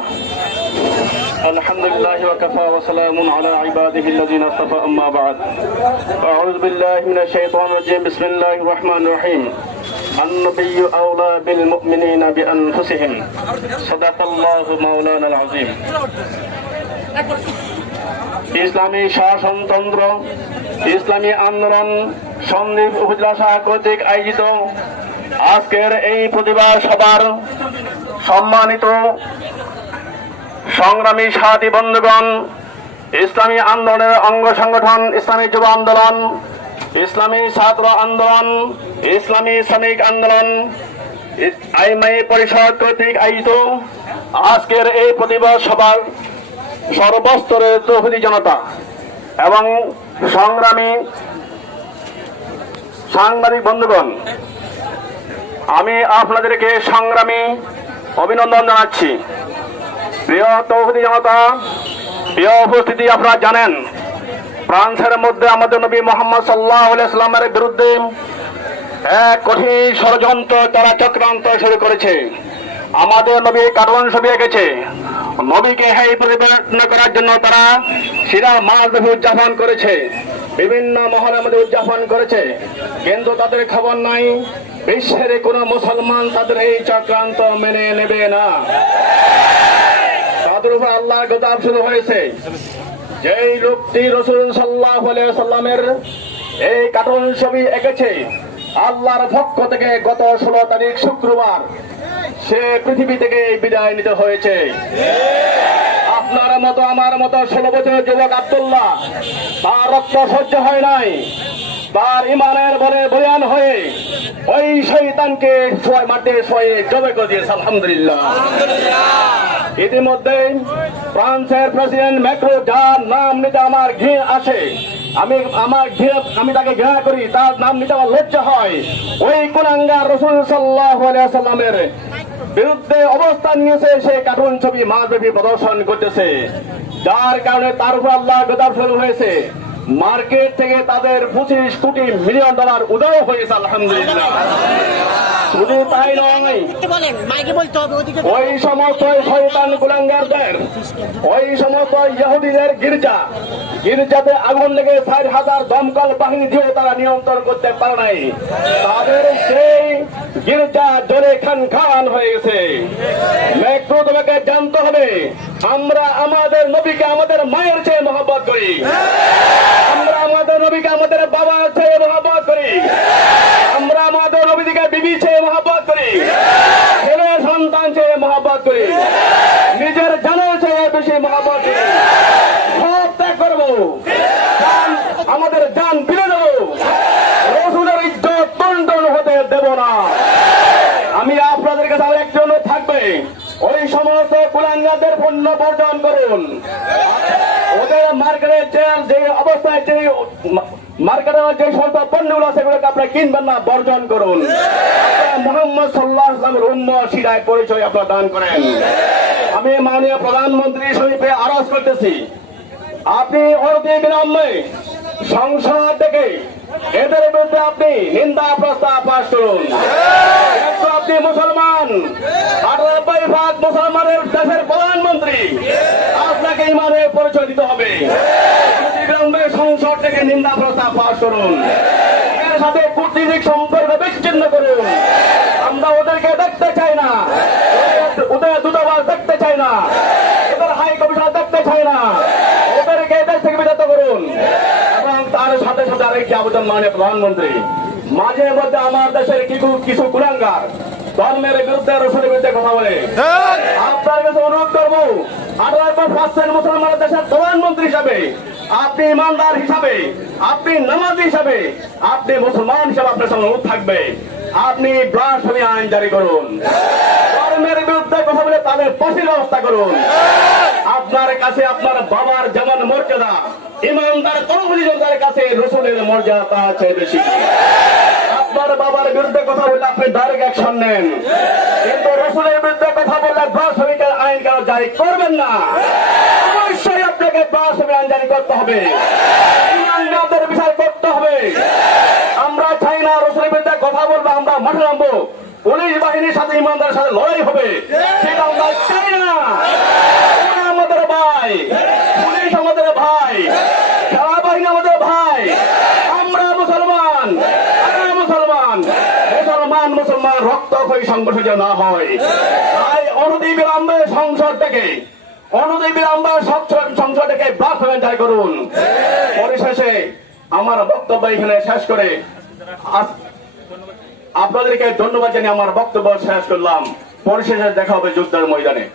الله الحمد لله وكفى وسلام على عباده الذين اصطفى أما بعد أعوذ بالله من الشيطان الرجيم بسم الله الرحمن الرحيم النبي أولى بالمؤمنين بأنفسهم صدق الله مولانا العظيم ইসলামী শাসনতন্ত্র ইসলামী আন্দোলন সন্দীপ উপজেলা শাখা কর্তৃক আয়োজিত আজকের এই প্রতিবাদ সভার সম্মানিত সংগ্রামী সাথী বন্ধুগণ, ইসলামী আন্দোলনের অঙ্গ সংগঠন, ইসলামী যুব আন্দোলন, ইসলামী ছাত্র আন্দোলন, ইসলামী শ্রমিক আন্দোলন, আইমাই পরিষদ কর্তৃক আয়োজিত আজকের এই প্রতিবাদ সভার সর্বস্তরের তৌহিদি জনতা এবং সংগ্রামী সাংবাদিক বন্ধুগণ, আমি আপনাদেরকে সংগ্রামী অভিনন্দন জানাচ্ছি। প্রিয় তৌহিদি জনতা, প্রিয় উপস্থিতি আপনারা জানেন, ফ্রান্সের মধ্যে আমাদের নবী মোহাম্মদ সাল্লাহ ইসলামের বিরুদ্ধে এক কঠিন ষড়যন্ত্র তারা চক্রান্ত শুরু করেছে। আমাদের নবী কার্বন ছবি এঁকেছে। নবীকে হাই পরিবর্তন করার জন্য তারা সিরা মাস উদযাপন করেছে। বিভিন্ন মহলের মধ্যে উদযাপন করেছে। কিন্তু তাদের খবর নাই, বিশ্বের কোন মুসলমান তাদের এই চক্রান্ত মেনে নেবে না। তাদের উপর আল্লাহর গদাব শুরু হয়েছে। যেই লোকটি রসুল সাল্লাহ সাল্লামের এই কার্টুন ছবি এঁকেছে, আল্লাহর পক্ষ থেকে গত ষোলো তারিখ শুক্রবার, সে পৃথিবী থেকে বিদায় নিতে হয়েছে। আপনার মতো, আমার মতো ষোলো বছর যুবক আব্দুল্লাহ, তার রক্ত সহ্য হয় নাই, তার ইমানের বলে বয়ান হয়ে ওই শৈতানকে মাঠে শোয়ে জবে করে দিয়েছে, আলহামদুলিল্লাহ। ইতিমধ্যে ফ্রান্সের প্রেসিডেন্ট ম্যাক্রো যার নাম নিতে আমার ঘে আছে, আমি আমার ঘে আমি তাকে ঘৃণা করি, তার নাম নিতে আমার লজ্জা হয়। ওই কুনাঙ্গা রসুল সাল্লাহ সাল্লামের বিরুদ্ধে অবস্থান নিয়েছে, সে কার্টুন ছবি মাসব্যাপী প্রদর্শন করতেছে, যার কারণে তার উপর আল্লাহ গদাব শুরু হয়েছে। মার্কেট থেকে তাদের পঁচিশ কোটি মিলিয়ন ডলার উদয় হয়েছে, আলহামদুলিল্লাহ। শুধু তাই নয়, ওই সমস্ত ওই সমস্ত ইহুদিদের গির্জা, গির্জাতে আগুন লেগে ষাট হাজার দমকল বাহিনী দিয়েও তারা নিয়ন্ত্রণ করতে পারে নাই। তাদের সেই গির্জা জলে খান খান হয়ে গেছে। মেঘ্র তোমাকে জানতে হবে, আমরা আমাদের নবীকে আমাদের মায়ের চেয়ে মহব্বত করি আমরা আমাদের নবীকে আমাদের বাবার চেয়ে মহব্বত করি আমরা আমাদের নবীদিকে বিবি চেয়ে মহব্বত করি ছেলে সন্তান চেয়ে মহব্বত করি নিজের জানের চেয়ে বেশি মহব্বত করি সব ত্যাগ করব জান- আমাদের জান বিলে দেবো রসুলের ইজ্জত টন হতে দেব না আমি আপনাদের কাছে আমার একজন থাকবে ওই সমস্ত কুলাঙ্গাদের পণ্য বর্জন করুন। ওদের মার্কেটের যে যে অবস্থায় যে মার্কেটের যে সমস্ত পণ্যগুলো সেগুলোকে আপনারা কিনবেন না, বর্জন করুন। মোহাম্মদ সাল্লাহ ইসলামের পরিচয় আপনারা দান করেন। আমি মাননীয় প্রধানমন্ত্রী সমীপে আরজ করতেছি। আপনি অতি বিলম্বে সংসদ থেকে এদের বিরুদ্ধে আপনি নিন্দা প্রস্তাব পাশ করুন। আপনি মুসলমান আটানব্বই ভাগ মুসলমানের ইমানের পরিচয় দিতে হবে। বিলম্বে সংসদ থেকে নিন্দা প্রস্তাব পাশ করুন। এর সাথে কূটনীতিক সম্পর্ক বিচ্ছিন্ন করুন। আমরা ওদেরকে দেখতে চাই না। ওদের- দূতাবাস দেখতে চাই না। ওদের হাই কমিশনার দেখতে চাই না। ওদেরকে দেশ থেকে বিরত করুন। এবং তার সাথে সাথে আরেকটি আবেদন মানে প্রধানমন্ত্রী। মাঝে মধ্যে আমার দেশের কিছু কিছু কুলাঙ্গার ধর্মের বিরুদ্ধে রসুলের বিরুদ্ধে কথা বলে। আপনার কাছে অনুরোধ করব আঠারো পার্সেন্ট মুসলমানের দেশের প্রধানমন্ত্রী হিসাবে, আপনি ইমানদার হিসাবে, আপনি নামাজি হিসাবে, আপনি মুসলমান হিসাবে আপনার সামনে অনুরোধ থাকবে। আপনি ব্লাসফেমি আইন জারি করুন। ধর্মের বিরুদ্ধে কথা বলে তাদের ফাঁসির ব্যবস্থা করুন। আপনার কাছে আপনার বাবার যেমন মর্যাদা, ইমানদার জনতার কাছে রসুলের মর্যাদা আছে বেশি। আপনার বাবার বিরুদ্ধে কথা বললে আপনি ডাইরেক্ট অ্যাকশন নেন। কিন্তু রসুলের বিরুদ্ধে কথা বললে ব্লাসফেমিকের আইন কেন জারি করবেন না? অবশ্যই আপনাকে ব্লাসফেমি আইন জারি করতে হবে। বিচার করতে হবে। আমরা চাই না রসুলের বিরুদ্ধে কথা বলব, আমরা মাঠে নামবো। পুলিশ বাহিনীর সাথে ইমানদারের সাথে লড়াই হবে। সেটা আমরা চাই না। আমাদের ভাই পুলিশ আমাদের ভাই সেনাবাহিনী আমাদের ভাই আমরা মুসলমান আমরা মুসলমান মুসলমান মুসলমান রক্ত হয়ে সংঘর্ষ না হয়। তাই অনতি বিলম্বে সংসদ থেকে অনতি বিলম্বে সংসদ- থেকে ব্লাসমেন্টাই করুন। পরিশেষে আমার বক্তব্য এখানে শেষ করে আপনাদেরকে ধন্যবাদ জানিয়ে আমার বক্তব্য শেষ করলাম। পরিশেষে দেখা হবে যুদ্ধের ময়দানে।